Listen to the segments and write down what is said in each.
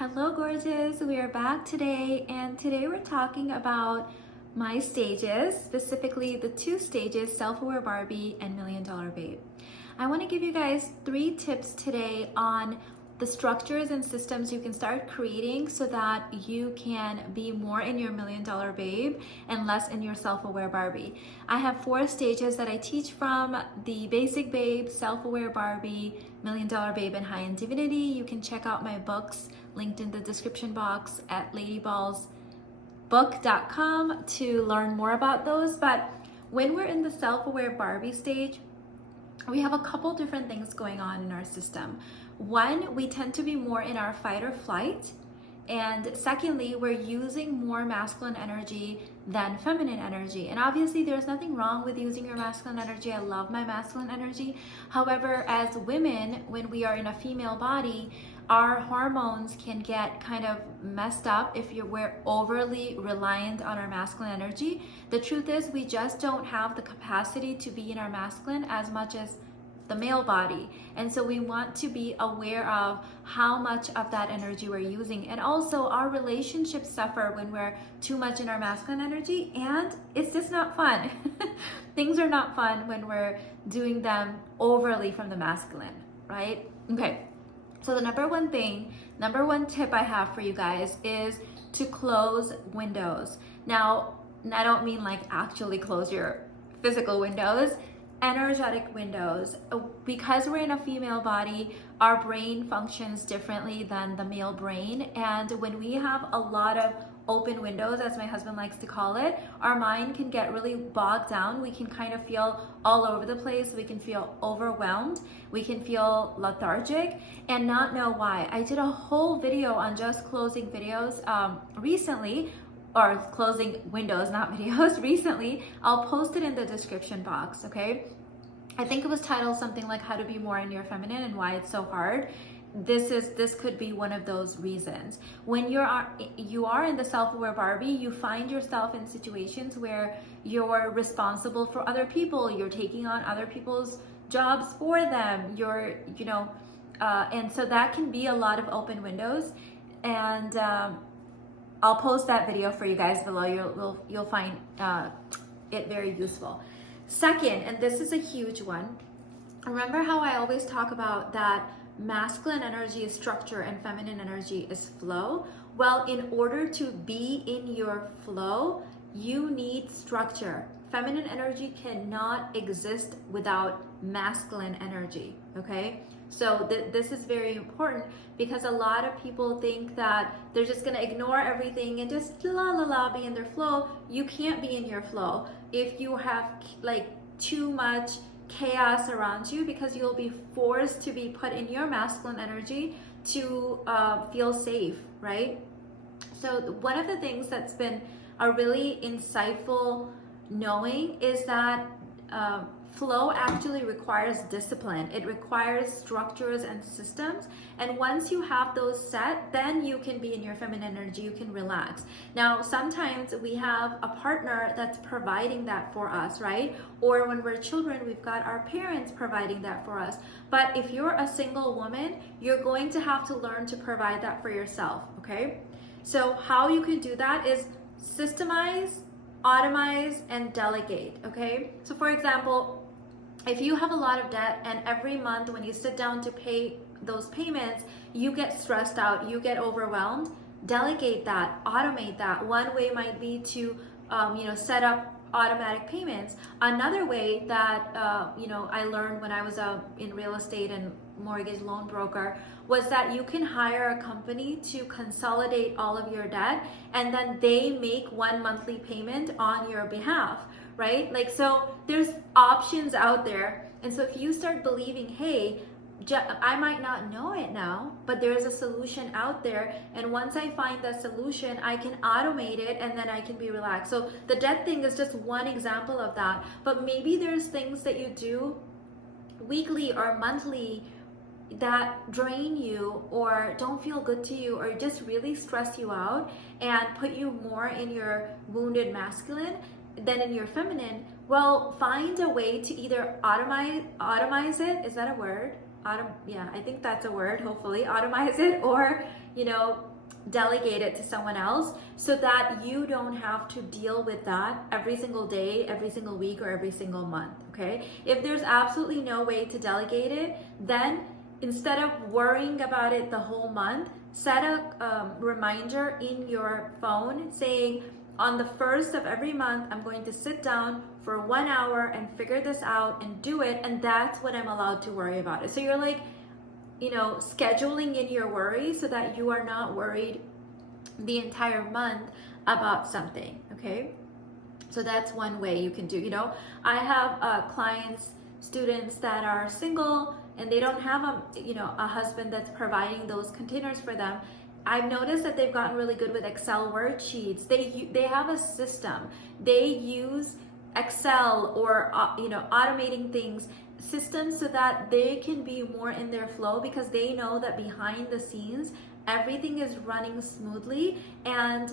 Hello gorgeous, we are back today, and today we're talking about my stages, specifically the two stages, Self-Aware Barbie and Million Dollar Babe. I want to give you guys 3 tips today on the structures and systems you can start creating so that you can be more in your Million Dollar Babe and less in your Self-Aware Barbie. I have 4 stages that I teach from: the Basic Babe, Self-Aware Barbie, Million Dollar Babe, and High-End Divinity. You can check out my books linked in the description box at ladyballsbook.com to learn more about those. But when we're in the Self-Aware Barbie stage, we have a couple different things going on in our system. One, we tend to be more in our fight or flight. And secondly, we're using more masculine energy than feminine energy. And obviously there's nothing wrong with using your masculine energy. I love my masculine energy. However, as women, when we are in a female body, our hormones can get kind of messed up if we're overly reliant on our masculine energy. The truth is, we just don't have the capacity to be in our masculine as much as the male body. And so we want to be aware of how much of that energy we're using. And also our relationships suffer when we're too much in our masculine energy, and it's just not fun. Things are not fun when we're doing them overly from the masculine, right? Okay. So the number one tip I have for you guys is to close windows. Now, I don't mean like actually close your physical windows, energetic windows. Because we're in a female body, our brain functions differently than the male brain. And when we have a lot of open windows, as my husband likes to call it, our mind can get really bogged down. We can kind of feel all over the place. We can feel overwhelmed. We can feel lethargic and not know why. I did a whole video on just closing videos recently, or closing windows, not videos, recently. I'll post it in the description box, okay? I think it was titled something like how to be more in your feminine and why it's so hard. This could be one of those reasons. When you are in the Self-Aware Barbie, you find yourself in situations where you're responsible for other people, you're taking on other people's jobs for them, and so that can be a lot of open windows. And I'll post that video for you guys below. You'll find it very useful. Second, and this is a huge one, remember how I always talk about that masculine energy is structure and feminine energy is flow? Well, in order to be in your flow, you need structure. Feminine energy cannot exist without masculine energy, okay? So this is very important, because a lot of people think that they're just gonna ignore everything and just be in their flow. You can't be in your flow if you have like too much chaos around you, because you'll be forced to be put in your masculine energy to feel safe, right? So one of the things that's been a really insightful knowing is that flow actually requires discipline. It requires structures and systems. And once you have those set, then you can be in your feminine energy, you can relax. Now, sometimes we have a partner that's providing that for us, right? Or when we're children, we've got our parents providing that for us. But if you're a single woman, you're going to have to learn to provide that for yourself, okay? So how you can do that is systemize, automize, and delegate, okay? So for example, if you have a lot of debt and every month when you sit down to pay those payments, you get stressed out, you get overwhelmed, delegate that, automate that. One way might be to set up automatic payments. Another way that I learned when I was in real estate and mortgage loan broker was that you can hire a company to consolidate all of your debt, and then they make one monthly payment on your behalf, right? Like, so there's options out there. And so if you start believing, hey, I might not know it now, but there is a solution out there, and once I find that solution, I can automate it and then I can be relaxed. So the debt thing is just one example of that, but maybe there's things that you do weekly or monthly that drain you or don't feel good to you or just really stress you out and put you more in your wounded masculine than in your feminine. Well, find a way to either automize it. Is that a word? Yeah, I think that's a word, hopefully. Automize it, or delegate it to someone else so that you don't have to deal with that every single day, every single week, or every single month, okay? If there's absolutely no way to delegate it, then instead of worrying about it the whole month, set a reminder in your phone saying, on the first of every month, I'm going to sit down for 1 hour and figure this out and do it, and that's what I'm allowed to worry about it. So you're like, scheduling in your worry so that you are not worried the entire month about something, okay? So that's one way you can do, I have clients, students that are single and they don't have a husband that's providing those containers for them. I've noticed that they've gotten really good with Excel worksheets. They have a system. They use Excel or automating things, systems, so that they can be more in their flow, because they know that behind the scenes everything is running smoothly, and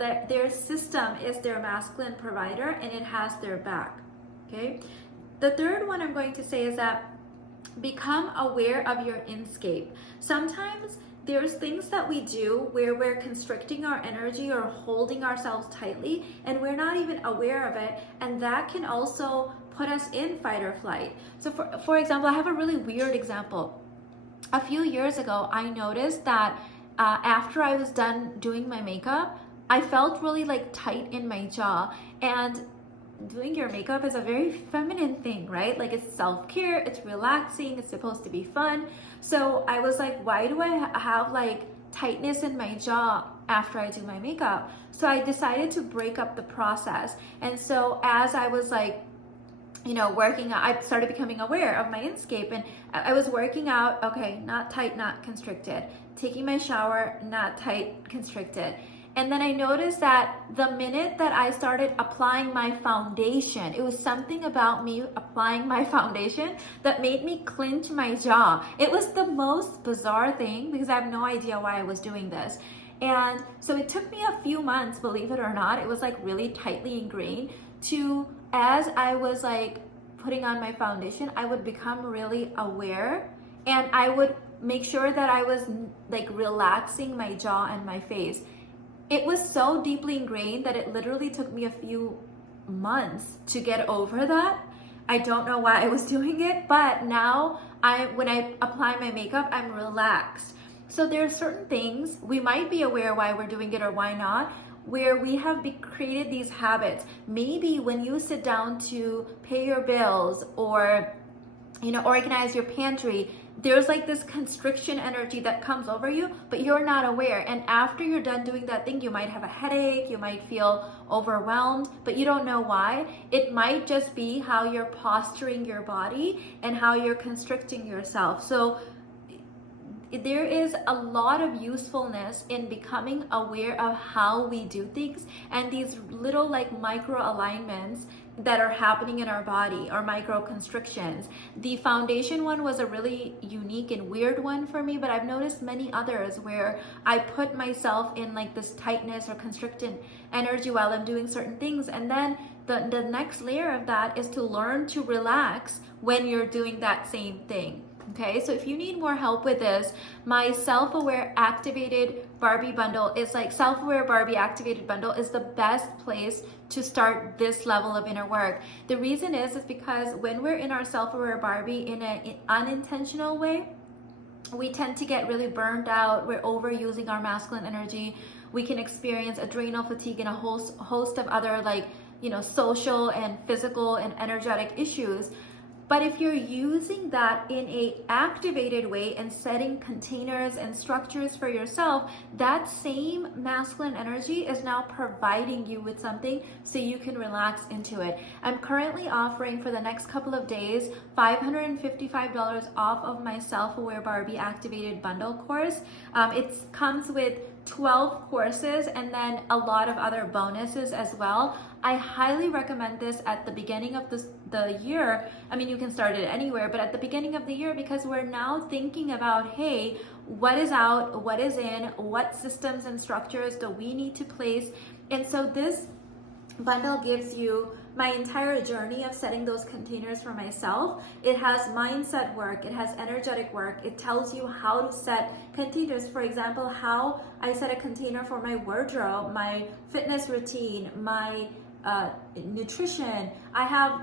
that their system is their masculine provider and it has their back. Okay, the third one I'm going to say is that become aware of your inscape. Sometimes there's things that we do where we're constricting our energy or holding ourselves tightly and we're not even aware of it, and that can also put us in fight or flight. So for example, I have a really weird example. A few years ago, I noticed that after I was done doing my makeup, I felt really tight in my jaw. And doing your makeup is a very feminine thing, right? It's self-care, it's relaxing, it's supposed to be fun. So I was like, why do I have tightness in my jaw after I do my makeup? So I decided to break up the process. And so as I was working out, I started becoming aware of my inscape, and I was working out, okay, not tight, not constricted. Taking my shower, not tight, constricted. And then I noticed that the minute that I started applying my foundation, it was something about me applying my foundation that made me clench my jaw. It was the most bizarre thing, because I have no idea why I was doing this. And so it took me a few months, believe it or not, it was really tightly ingrained, to, as I was putting on my foundation, I would become really aware, and I would make sure that I was relaxing my jaw and my face. It was so deeply ingrained that it literally took me a few months to get over that. I don't know why I was doing it, but now when I apply my makeup, I'm relaxed. So there are certain things we might be aware why we're doing it or why not, where we have created these habits. Maybe when you sit down to pay your bills or organize your pantry, there's this constriction energy that comes over you, but you're not aware. And after you're done doing that thing, you might have a headache, you might feel overwhelmed, but you don't know why. It might just be how you're posturing your body and how you're constricting yourself. So there is a lot of usefulness in becoming aware of how we do things, and these little micro alignments that are happening in our body, or micro constrictions. The foundation one was a really unique and weird one for me, but I've noticed many others where I put myself in this tightness or constricted energy while I'm doing certain things, and then the next layer of that is to learn to relax when you're doing that same thing. Okay, so if you need more help with this, my self-aware activated Barbie bundle is self-aware Barbie activated bundle is the best place to start this level of inner work. The reason is because when we're in our self-aware Barbie in an unintentional way, we tend to get really burned out. We're overusing our masculine energy. We can experience adrenal fatigue and a host of other social and physical and energetic issues. But if you're using that in a activated way and setting containers and structures for yourself, that same masculine energy is now providing you with something so you can relax into it. I'm currently offering for the next couple of days $555 off of my Self-Aware Barbie Activated Bundle course. It comes with 12 courses and then a lot of other bonuses as well. I highly recommend this at the beginning of the year. I mean, you can start it anywhere, but at the beginning of the year, because we're now thinking about, hey, what is out, what is in, what systems and structures do we need to place? And so this bundle gives you my entire journey of setting those containers for myself. It has mindset work, it has energetic work, it tells you how to set containers. For example, how I set a container for my wardrobe, my fitness routine, my nutrition. I have,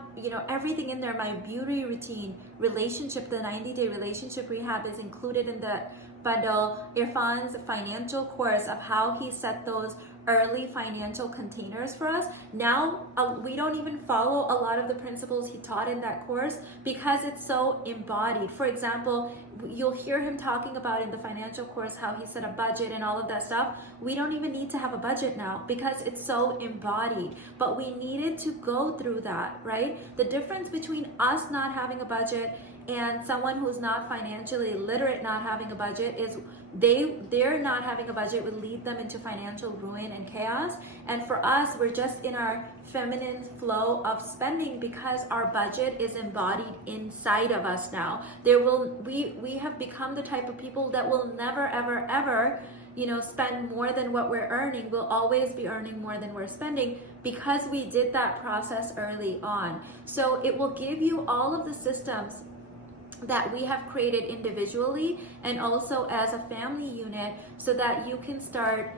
everything in there, my beauty routine, relationship, the 90-day relationship rehab is included in the bundle. Irfan's financial course of how he set those early financial containers for us. Now we don't even follow a lot of the principles he taught in that course because it's so embodied. For example, you'll hear him talking about in the financial course how he set a budget and all of that stuff. We don't even need to have a budget now because it's so embodied, but we needed to go through that, right? The difference between us not having a budget and someone who's not financially literate not having a budget is they're not having a budget would lead them into financial ruin and chaos. And for us, we're just in our feminine flow of spending because our budget is embodied inside of us now. We have become the type of people that will never ever spend more than what we're earning. We'll always be earning more than we're spending because we did that process early on. So it will give you all of the systems that we have created individually and also as a family unit so that you can start,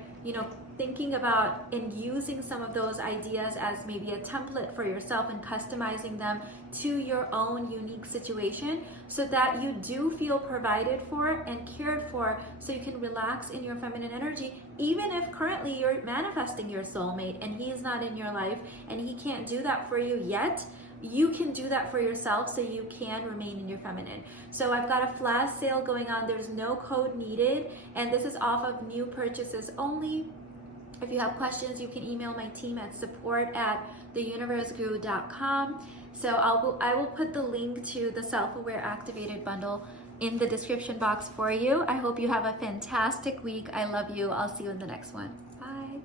thinking about and using some of those ideas as maybe a template for yourself and customizing them to your own unique situation so that you do feel provided for and cared for, so you can relax in your feminine energy, even if currently you're manifesting your soulmate and he's not in your life and he can't do that for you yet. You can do that for yourself so you can remain in your feminine. So I've got a flash sale going on. There's no code needed, and this is off of new purchases only. If you have questions, you can email my team at support@theuniverseguru.com. So I will put the link to the Self-Aware Activated Bundle in the description box for you. I hope you have a fantastic week. I love you. I'll see you in the next one. Bye.